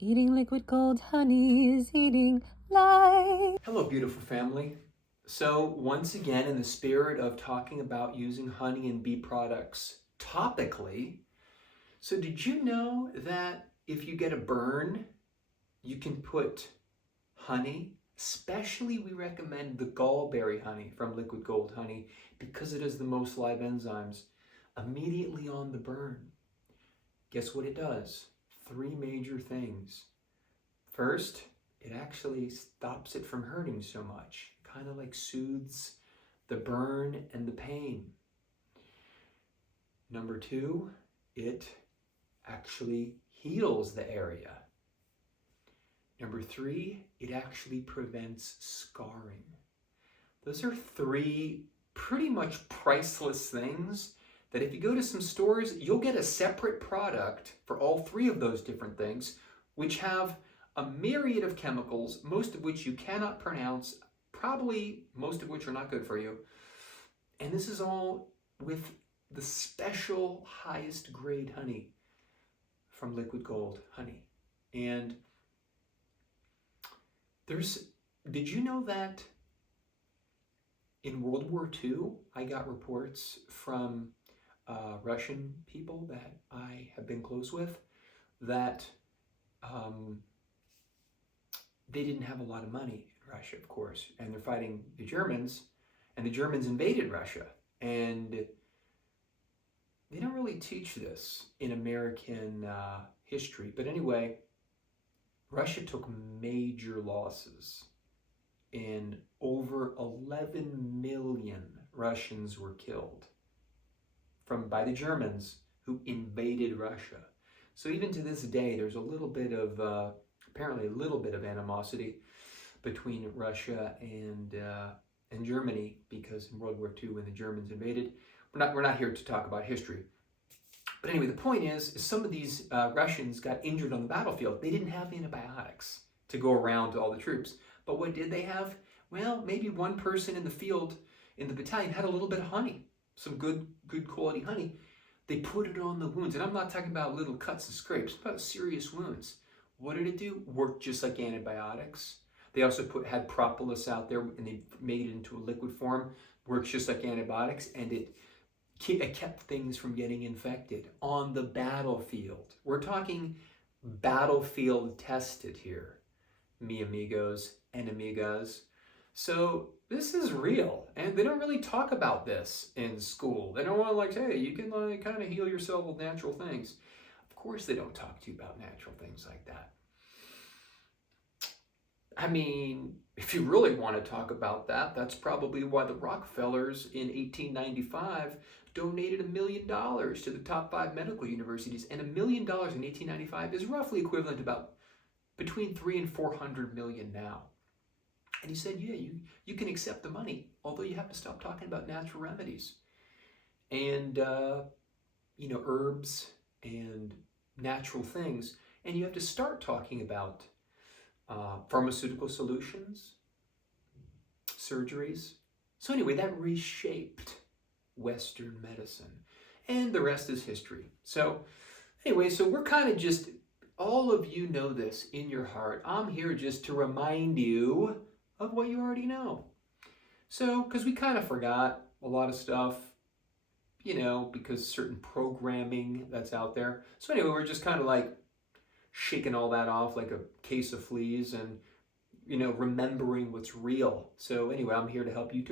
Eating liquid gold honey is eating life. Hello, beautiful family. So once again, in the spirit of talking about using honey and bee products topically, so did you know that if you get a burn, you can put honey, especially we recommend the gallberry honey from Liquid Gold Honey because it has the most live enzymes, immediately on the burn. Guess what it does? Three major things. First, it actually stops it from hurting so much. Kind of like soothes the burn and the pain. Number two, it actually heals the area. Number three, it actually prevents scarring. Those are three pretty much priceless things that if you go to some stores, you'll get a separate product for all three of those different things, which have a myriad of chemicals, most of which you cannot pronounce, probably most of which are not good for you. And this is all with the special highest grade honey from Liquid Gold Honey. And did you know that in World War II, I got reports from Russian people that I have been close with that they didn't have a lot of money in Russia, of course, and they're fighting the Germans, and the Germans invaded Russia. And they don't really teach this in American history. But anyway, Russia took major losses, and over 11 million Russians were killed by the Germans who invaded Russia. So even to this day, there's a little bit of apparently a little bit of animosity between Russia and Germany, because in World War II, when the Germans invaded, we're not here to talk about history. But anyway, the point is some of these Russians got injured on the battlefield. They didn't have antibiotics to go around to all the troops. But what did they have? Well, maybe one person in the field, in the battalion, had a little bit of honey, some good quality honey. They put it on the wounds. And I'm not talking about little cuts and scrapes, I'm about serious wounds. What did it do? Worked just like antibiotics. They also had propolis out there, and they made it into a liquid form. Works just like antibiotics, and it kept things from getting infected on the battlefield. We're talking battlefield tested here, mi amigos and amigas. So this is real, and they don't really talk about this in school. They don't want to like say, hey, you can like kind of heal yourself with natural things. Of course they don't talk to you about natural things like that. I mean, if you really want to talk about that, that's probably why the Rockefellers in 1895 donated $1 million to the top 5 medical universities. And $1 million in 1895 is roughly equivalent to about between 300 and 400 million now. And he said, yeah, you can accept the money, although you have to stop talking about natural remedies and, herbs and natural things. And you have to start talking about pharmaceutical solutions, surgeries. So anyway, that reshaped Western medicine, and the rest is history. So anyway, so we're kind of just, all of you know this in your heart. I'm here just to remind you of what you already know. So, because we kind of forgot a lot of stuff, because certain programming that's out there. So anyway, we're just kind of like shaking all that off like a case of fleas and, remembering what's real. So anyway, I'm here to help you